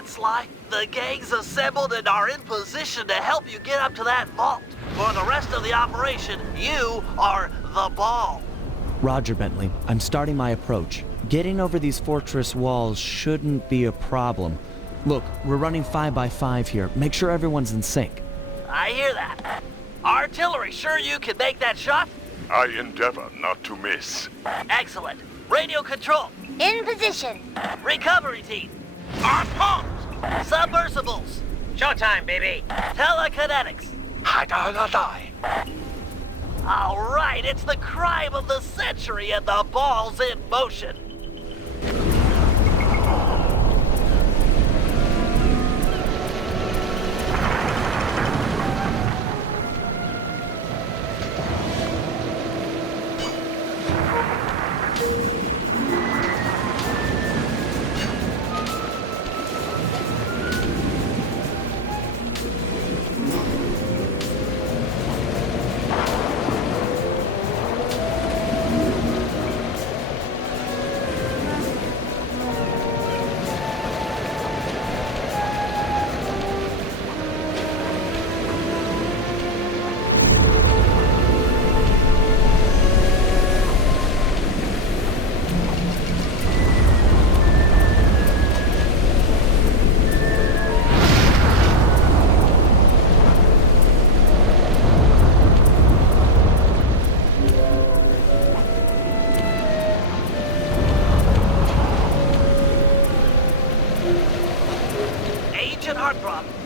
ahead, Sly. The gang's assembled and are in position to help you get up to that vault. For the rest of the operation, you are the ball. Roger, Bentley. I'm starting my approach. Getting over these fortress walls shouldn't be a problem. Look, we're running 5 by 5 here. Make sure everyone's in sync. I hear that. Artillery, sure you can make that shot? I endeavor not to miss. Excellent. Radio control. In position. Recovery team. On pumps. Submersibles. Showtime, baby. Telekinetics. All right, it's the crime of the century and the ball's in motion.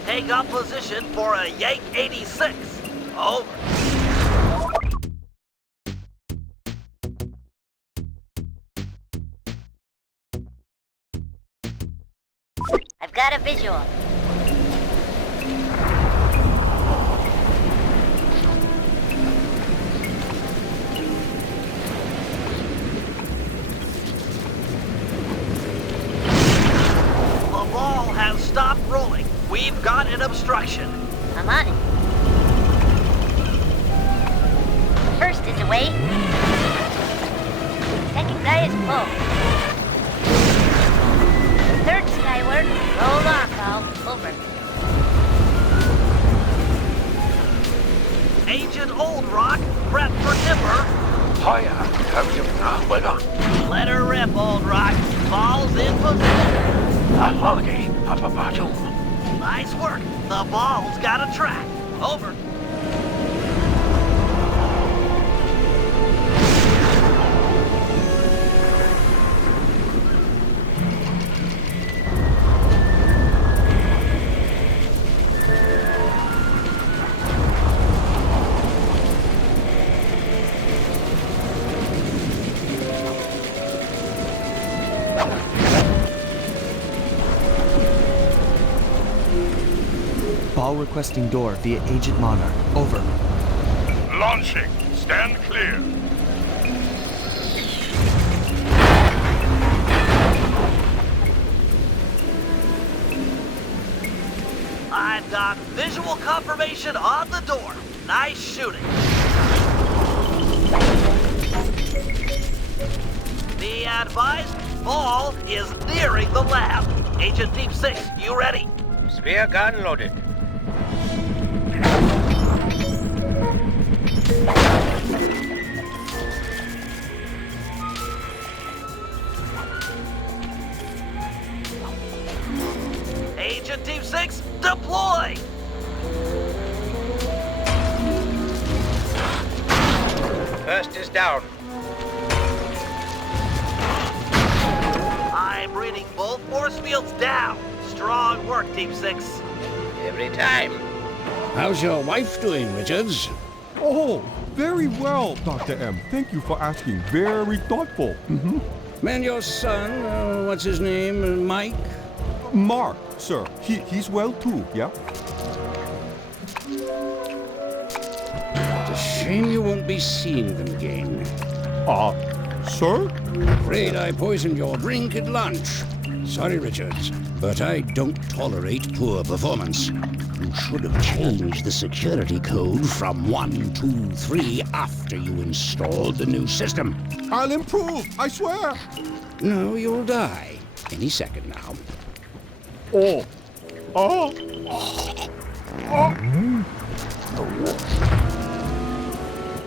Take up position for a Yank 86. Over. I've got a visual. The ball has stopped rolling. We've got an obstruction. I'm on it. First is away. Second guy is full. Third skyward. Roll on, pal. Over. Agent Old Rock, prep for timber. Let her rip, Old Rock. Ball's in position. Nice work. The ball's got a track. Over. Ball requesting door via Agent Monarch. Over. Launching. Stand clear. I've got visual confirmation on the door. Nice shooting. Be advised, ball is nearing the lab. Agent Team 6, you ready? Spear gun loaded. Agent Team 6, deploy! First is down. I'm reading both force fields down. Strong work, Team 6. Every time. How's your wife doing, Richards? Oh, very well, Dr. M. Thank you for asking. Very thoughtful. And your son, what's his name, Mike? Mark, sir. He's well too, yeah? It's a shame you won't be seeing them again. Sir? Afraid I poisoned your drink at lunch. Sorry, Richards, but I don't tolerate poor performance. You should have changed the security code from 123 after you installed the new system. I'll improve, I swear. No, you'll die. Any second now. Oh. Oh.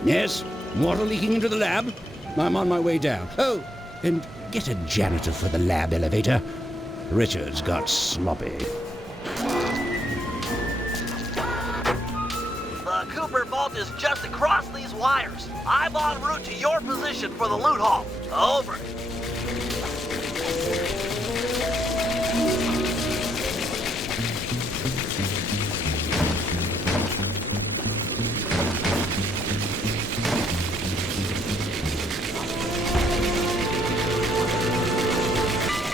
Yes? Water leaking into the lab? I'm on my way down. Oh, and get a janitor for the lab elevator. Richards got sloppy. The Cooper vault is just across these wires. I'm en route to your position for the loot haul. Over.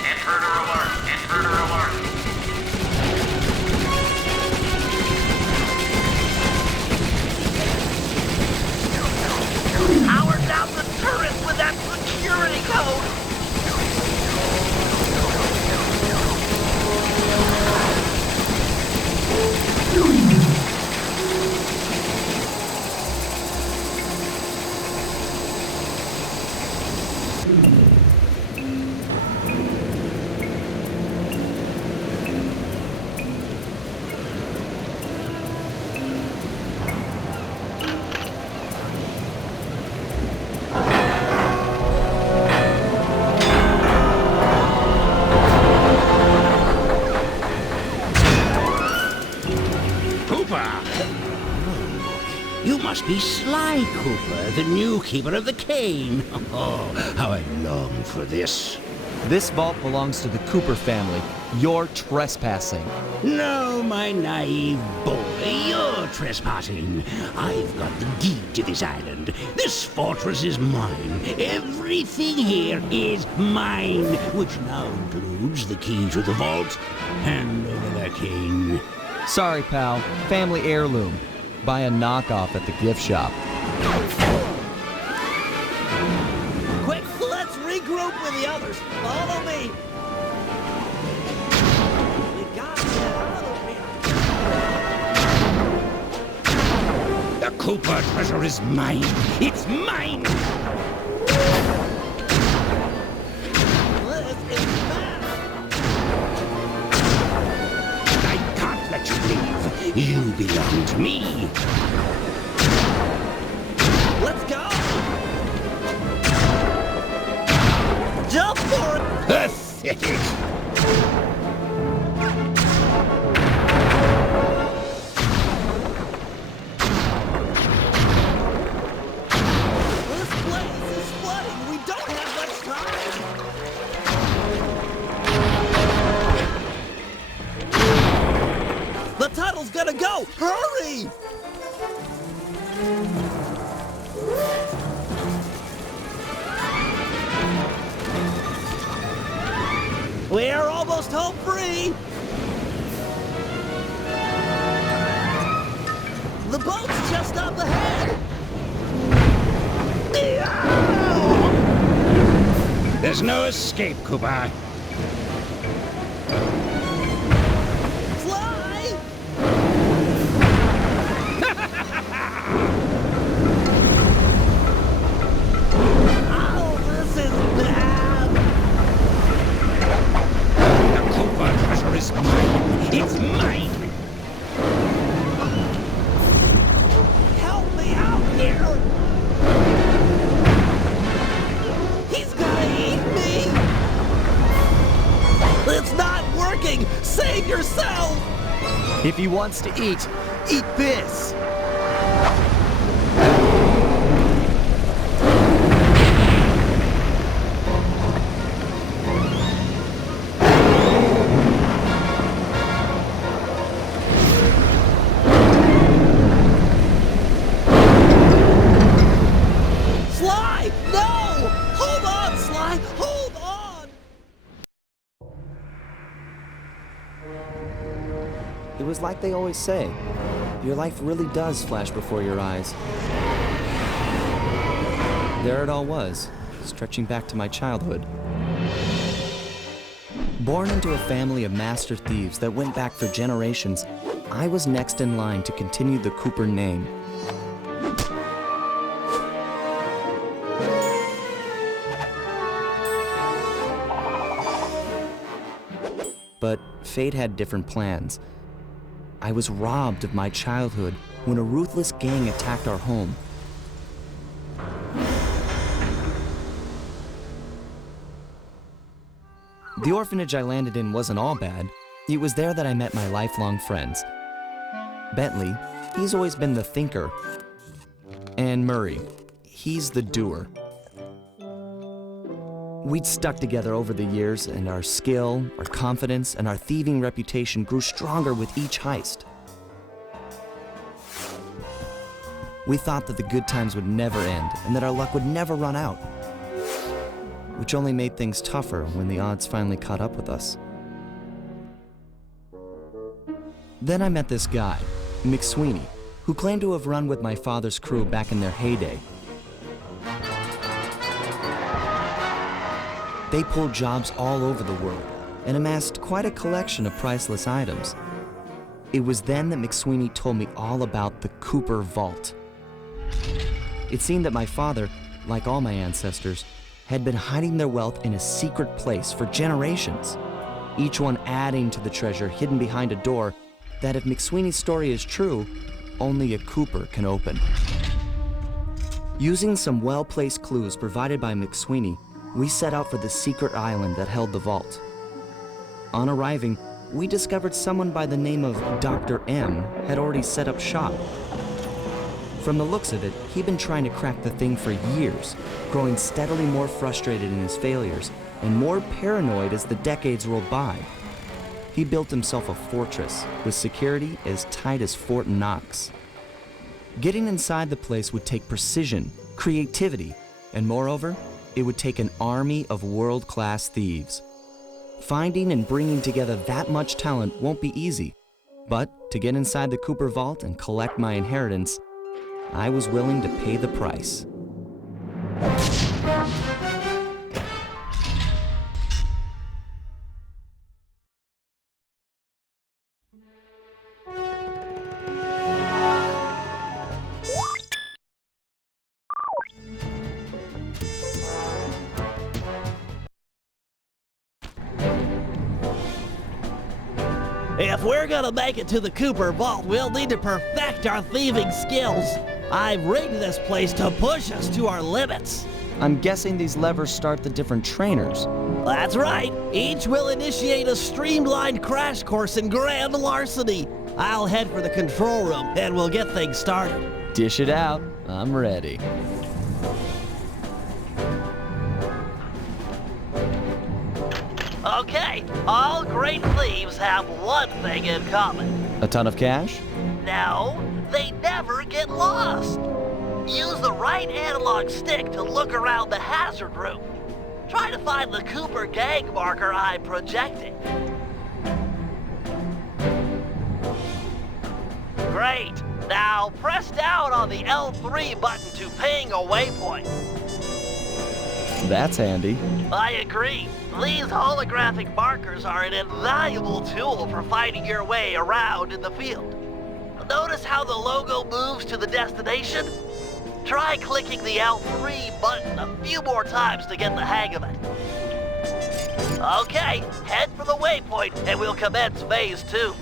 Intruder alert! Intruder alert! Power down the turret with that security code. You must be Sly Cooper, the new keeper of the cane. Oh, how I long for this. This vault belongs to the Cooper family. You're trespassing. No, my naive boy, you're trespassing. I've got the deed to this island. This fortress is mine. Everything here is mine, which now includes the key to the vault. Hand over the cane. Sorry, pal. Family heirloom. Buy a knockoff at the gift shop. Quick, let's regroup with the others. Follow me. We gotta get out of here. The Cooper treasure is mine. It's mine! This is bad. I can't let you leave. You belong to me. Let's go. Jump for it. Pathetic. This place is flooding. We don't have much time. The tunnel's gonna go. Hurry! We're almost home free. The boat's just up ahead. There's no escape, Cooper. Fly! Oh, this is bad. The Cooper treasure is mine. It's mine. Help me out here. He's gonna eat me. It's not working. Save yourself. If he wants to eat this! Sly! No! Hold on, Sly! Hold on! It was like they always say. Your life really does flash before your eyes. There it all was, stretching back to my childhood. Born into a family of master thieves that went back for generations, I was next in line to continue the Cooper name. But fate had different plans. I was robbed of my childhood when a ruthless gang attacked our home. The orphanage I landed in wasn't all bad. It was there that I met my lifelong friends. Bentley, he's always been the thinker. And Murray, he's the doer. We'd stuck together over the years, and our skill, our confidence, and our thieving reputation grew stronger with each heist. We thought that the good times would never end, and that our luck would never run out, which only made things tougher when the odds finally caught up with us. Then I met this guy, McSweeney, who claimed to have run with my father's crew back in their heyday. They pulled jobs all over the world and amassed quite a collection of priceless items. It was then that McSweeney told me all about the Cooper Vault. It seemed that my father, like all my ancestors, had been hiding their wealth in a secret place for generations, each one adding to the treasure hidden behind a door that, if McSweeney's story is true, only a Cooper can open. Using some well-placed clues provided by McSweeney, we set out for the secret island that held the vault. On arriving, we discovered someone by the name of Dr. M had already set up shop. From the looks of it, he'd been trying to crack the thing for years, growing steadily more frustrated in his failures and more paranoid as the decades rolled by. He built himself a fortress with security as tight as Fort Knox. Getting inside the place would take precision, creativity, and moreover, it would take an army of world-class thieves. Finding and bringing together that much talent won't be easy, but to get inside the Cooper Vault and collect my inheritance, I was willing to pay the price. If we're gonna make it to the Cooper Vault, we'll need to perfect our thieving skills. I've rigged this place to push us to our limits. I'm guessing these levers start the different trainers. That's right. Each will initiate a streamlined crash course in grand larceny. I'll head for the control room, and we'll get things started. Dish it out. I'm ready. Okay, all great thieves have one thing in common. A ton of cash? No, they never get lost. Use the right analog stick to look around the hazard room. Try to find the Cooper gang marker I'm projecting. Great. Now press down on the L3 button to ping a waypoint. That's handy. I agree. These holographic markers are an invaluable tool for finding your way around in the field. Notice how the logo moves to the destination? Try clicking the L3 button a few more times to get the hang of it. Okay, head for the waypoint and we'll commence phase 2.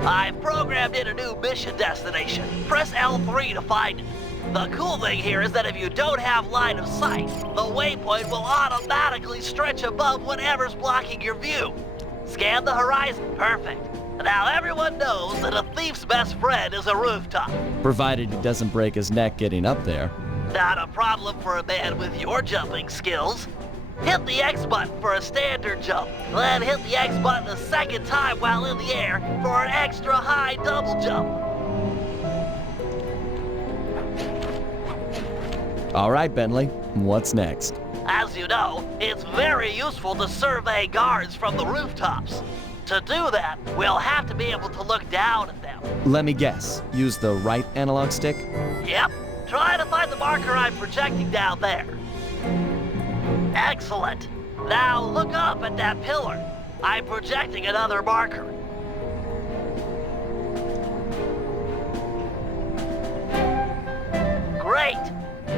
I've programmed in a new mission destination. Press L3 to find it. The cool thing here is that if you don't have line of sight, the waypoint will automatically stretch above whatever's blocking your view. Scan the horizon. Perfect. Now everyone knows that a thief's best friend is a rooftop. Provided he doesn't break his neck getting up there. Not a problem for a man with your jumping skills. Hit the X button for a standard jump, then hit the X button a second time while in the air for an extra high double jump. All right, Bentley, what's next? As you know, it's very useful to survey guards from the rooftops. To do that, we'll have to be able to look down at them. Let me guess, use the right analog stick? Yep. Try to find the marker I'm projecting down there. Excellent. Now look up at that pillar. I'm projecting another marker. Great.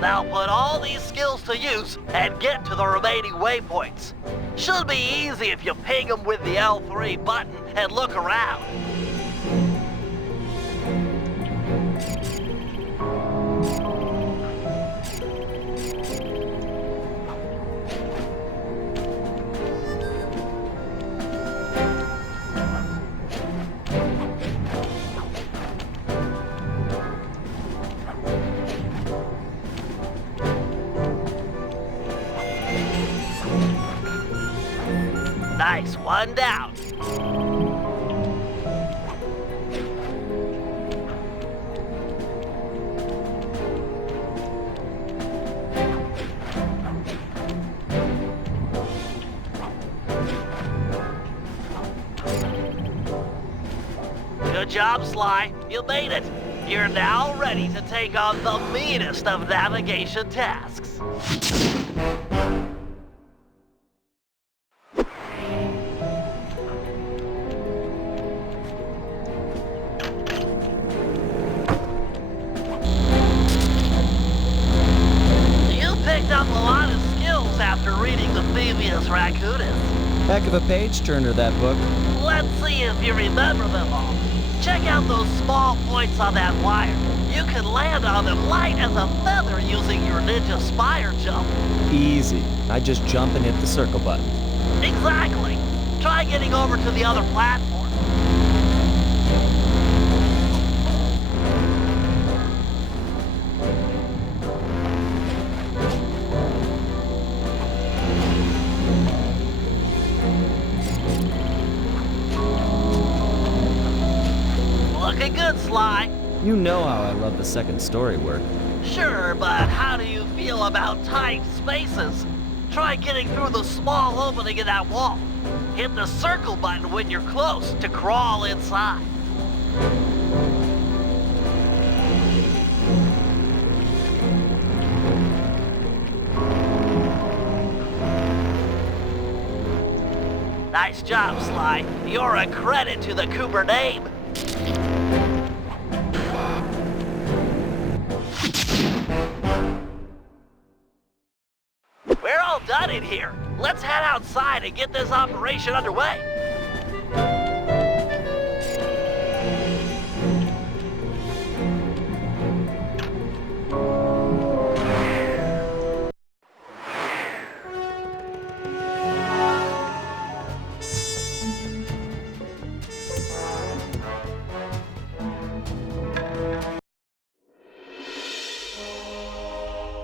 Now put all these skills to use and get to the remaining waypoints. Should be easy if you ping them with the L3 button and look around. Nice, one down. Good job, Sly. You made it. You're now ready to take on the meanest of navigation tasks. Picked up a lot of skills after reading the Thievius Raccoonus. Heck of a page-turner, that book. Let's see if you remember them all. Check out those small points on that wire. You can land on them light as a feather using your ninja spire jump. Easy. I just jump and hit the circle button. Exactly. Try getting over to the other platform. Looking good, Sly. You know how I love the second story work. Sure, but how do you feel about tight spaces? Try getting through the small opening in that wall. Hit the circle button when you're close to crawl inside. Nice job, Sly. You're a credit to the Cooper name. We're all done in here. Let's head outside and get this operation underway.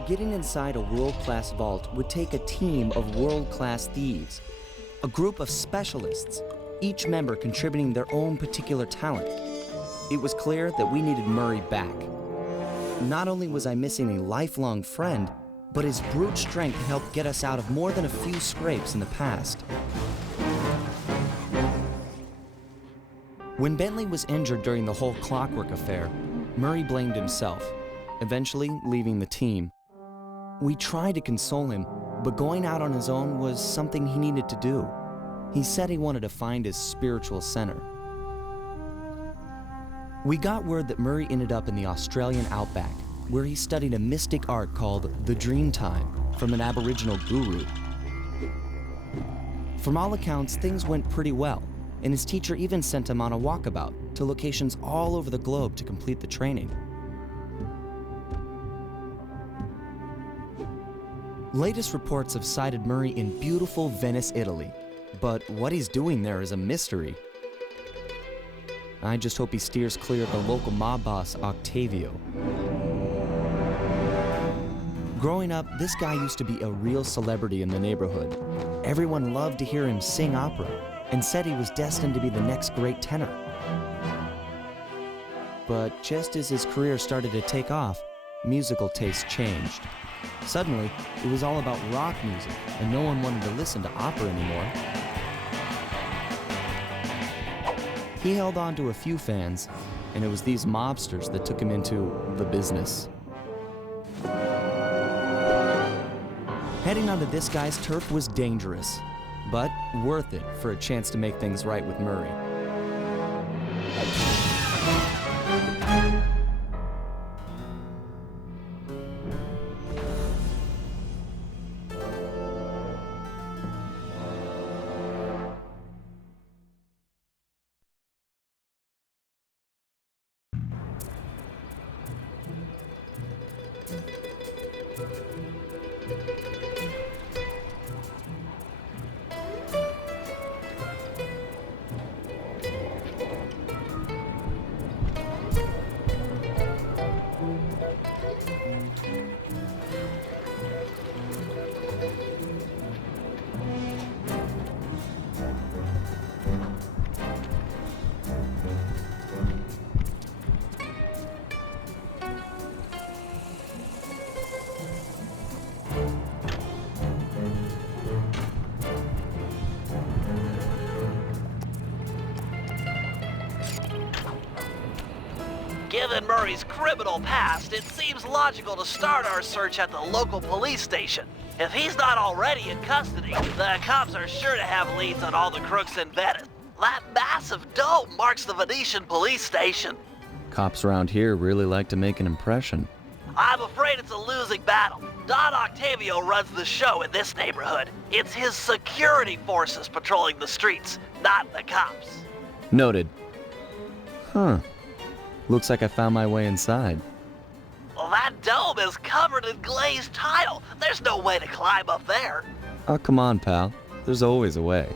Getting inside a world-class vault would take a team of world-class thieves, a group of specialists, each member contributing their own particular talent. It was clear that we needed Murray back. Not only was I missing a lifelong friend, but his brute strength helped get us out of more than a few scrapes in the past. When Bentley was injured during the whole Clockwork affair, Murray blamed himself, eventually leaving the team. We tried to console him, but going out on his own was something he needed to do. He said he wanted to find his spiritual center. We got word that Murray ended up in the Australian outback, where he studied a mystic art called the Dreamtime from an Aboriginal guru. From all accounts, things went pretty well, and his teacher even sent him on a walkabout to locations all over the globe to complete the training. Latest reports have cited Murray in beautiful Venice, Italy, but what he's doing there is a mystery. I just hope he steers clear of the local mob boss, Octavio. Growing up, this guy used to be a real celebrity in the neighborhood. Everyone loved to hear him sing opera and said he was destined to be the next great tenor. But just as his career started to take off, musical tastes changed. Suddenly, it was all about rock music, and no one wanted to listen to opera anymore. He held on to a few fans, and it was these mobsters that took him into the business. Heading onto this guy's turf was dangerous, but worth it for a chance to make things right with Murray. Given Murray's criminal past, it seems logical to start our search at the local police station. If he's not already in custody, the cops are sure to have leads on all the crooks in Venice. That massive dome marks the Venetian police station. Cops around here really like to make an impression. I'm afraid it's a losing battle. Don Octavio runs the show in this neighborhood. It's his security forces patrolling the streets, not the cops. Noted. Huh. Looks like I found my way inside. Well, that dome is covered in glazed tile. There's no way to climb up there. Oh, come on, pal. There's always a way.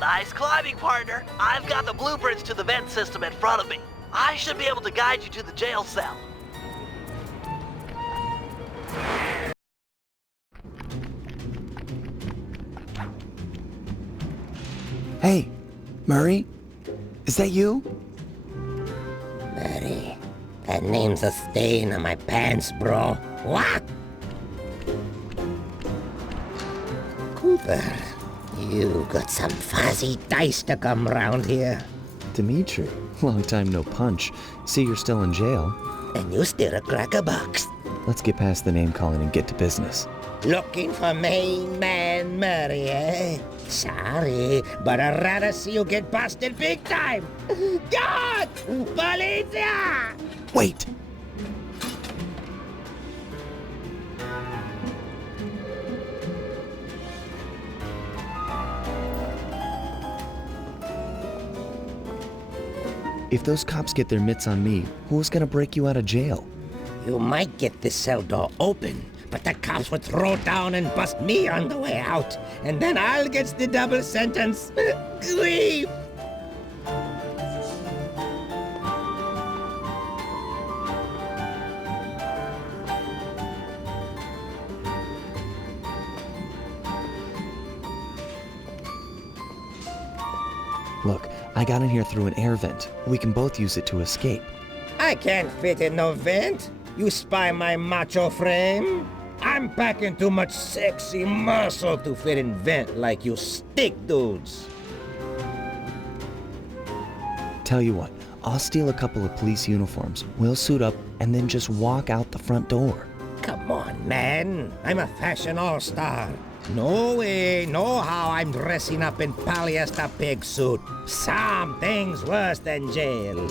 Nice climbing, partner. I've got the blueprints to the vent system in front of me. I should be able to guide you to the jail cell. Hey, Murray? Is that you? Murray, that name's a stain on my pants, bro. What? Cooper, you got some fuzzy dice to come round here. Dimitri, long time no punch. See, you're still in jail. And you still a cracker box. Let's get past the name calling and get to business. Looking for main man Murray, eh? Sorry, but I'd rather see you get busted big time. God! Policia! Wait! If those cops get their mitts on me, who's gonna break you out of jail? You might get the cell door open, but the cops would throw down and bust me on the way out, and then I'll get the double sentence. Grief! Look, I got in here through an air vent. We can both use it to escape. I can't fit in no vent. You spy my macho frame? I'm packing too much sexy muscle to fit in vent like you stick dudes. Tell you what, I'll steal a couple of police uniforms. We'll suit up and then just walk out the front door. Come on, man. I'm a fashion all-star. No way, no how I'm dressing up in polyester pig suit. Something's worse than jail.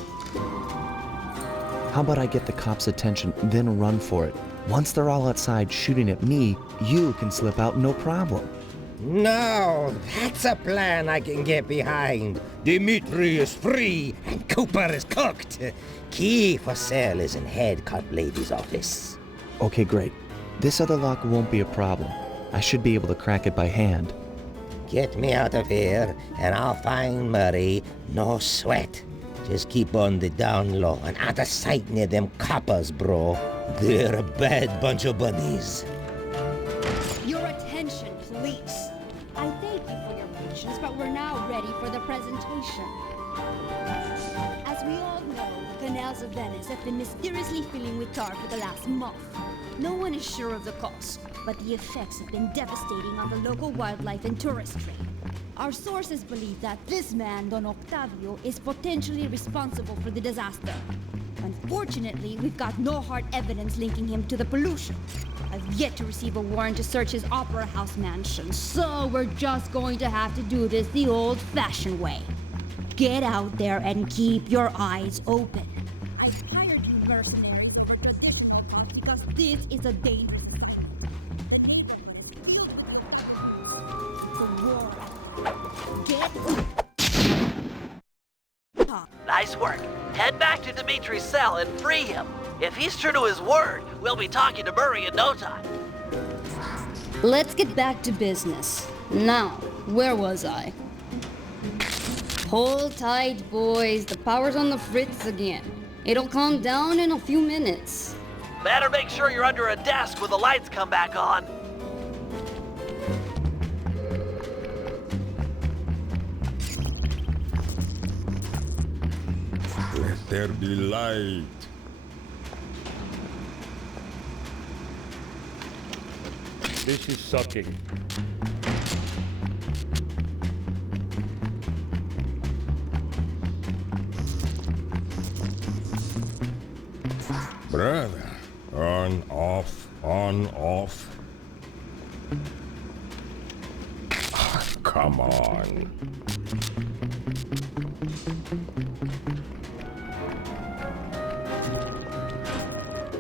How about I get the cops' attention, then run for it? Once they're all outside shooting at me, you can slip out no problem. No, that's a plan I can get behind. Dimitri is free and Cooper is cooked. Key for cell is in head cop lady's office. Okay, great. This other lock won't be a problem. I should be able to crack it by hand. Get me out of here and I'll find Murray. No sweat. Just keep on the down low and out of sight near them coppers, bro. They're a bad bunch of bunnies. Your attention, please. I thank you for your patience, but we're now ready for the presentation. As we all know, the canals of Venice have been mysteriously filling with tar for the last month. No one is sure of the cause, but the effects have been devastating on the local wildlife and tourist trade. Our sources believe that this man, Don Octavio, is potentially responsible for the disaster. Unfortunately, we've got no hard evidence linking him to the pollution. I've yet to receive a warrant to search his Opera House mansion, so we're just going to have to do this the old-fashioned way. Get out there and keep your eyes open. I've hired you mercenaries over traditional cops because this is a dangerous fight. The neighborhood is filled with the war. Get Nice work. Head back to Dimitri's cell and free him. If he's true to his word, we'll be talking to Murray in no time. Let's get back to business. Now, where was I? Hold tight, boys. The power's on the fritz again. It'll calm down in a few minutes. Better make sure you're under a desk when the lights come back on. Let there be light. This is sucking. Brother, on, off, on, off. Come on.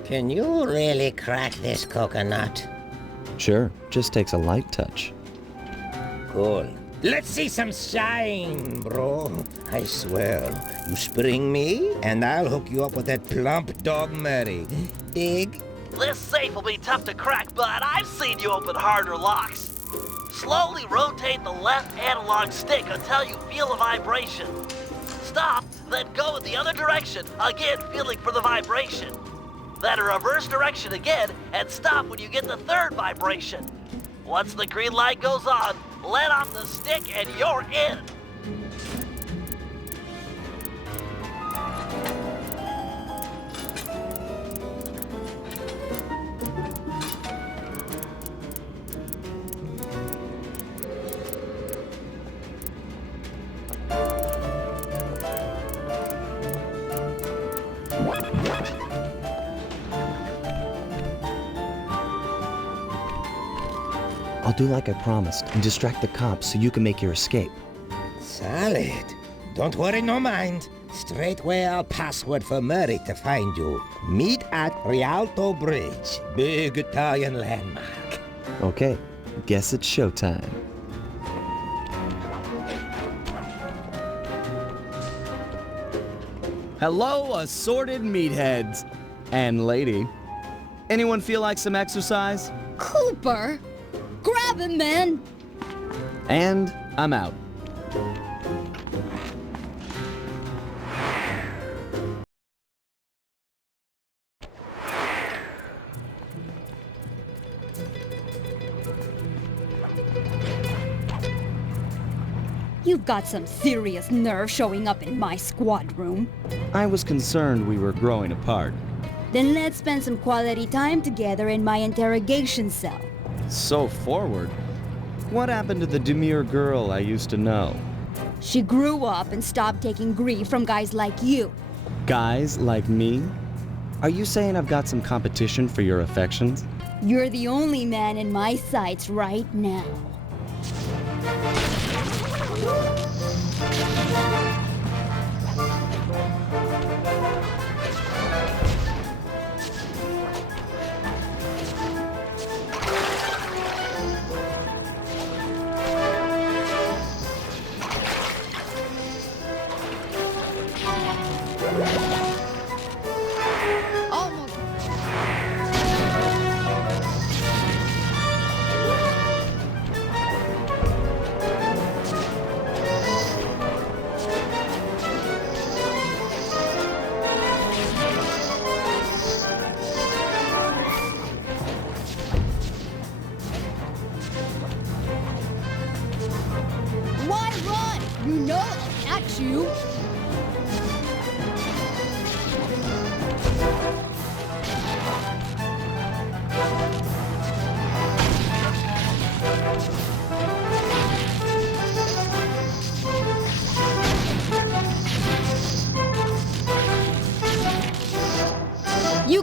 Can you really crack this coconut? Sure, just takes a light touch. Cool. Let's see some shine, bro. I swear, you spring me, and I'll hook you up with that plump dog Murray. Dig? This safe will be tough to crack, but I've seen you open harder locks. Slowly rotate the left analog stick until you feel a vibration. Stop, then go in the other direction, again feeling for the vibration. Then a reverse direction again, and stop when you get the third vibration. Once the green light goes on, let off the stick and you're in. I'll do like I promised and distract the cops so you can make your escape. Solid. Don't worry, no mind. Straightway I'll password for Murray to find you. Meet at Rialto Bridge. Big Italian landmark. Okay, guess it's showtime. Hello, assorted meatheads. And lady. Anyone feel like some exercise? Cooper! Grab him, man! And I'm out. You've got some serious nerve showing up in my squad room. I was concerned we were growing apart. Then let's spend some quality time together in my interrogation cell. So forward. What happened to the demure girl I used to know? She grew up and stopped taking grief from guys like you. Guys like me? Are you saying I've got some competition for your affections? You're the only man in my sights right now. Why run? You know I'll catch you.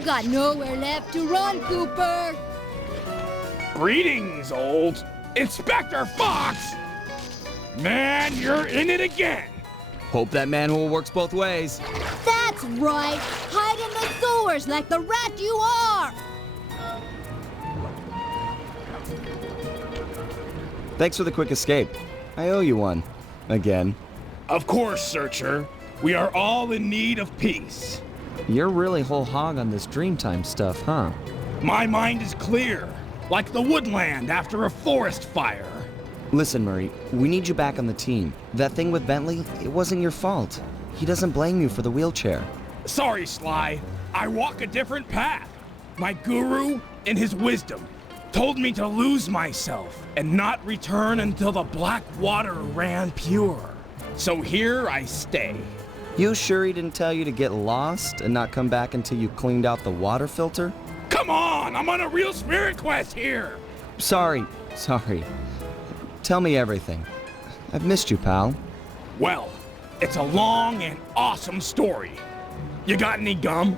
got nowhere left to run, Cooper. Greetings, old Inspector Fox! Man, you're in it again! Hope that manhole works both ways. That's right. Hide in the sewers like the rat you are. Thanks for the quick escape. I owe you one. Again. Of course, Searcher. We are all in need of peace. You're really whole hog on this Dreamtime stuff, huh? My mind is clear, like the woodland after a forest fire. Listen, Murray, we need you back on the team. That thing with Bentley, it wasn't your fault. He doesn't blame you for the wheelchair. Sorry, Sly. I walk a different path. My guru, in his wisdom, told me to lose myself and not return until the black water ran pure. So here I stay. You sure he didn't tell you to get lost and not come back until you cleaned out the water filter? Come on, I'm on a real spirit quest here. Sorry. Tell me everything. I've missed you, pal. Well, it's a long and awesome story. You got any gum?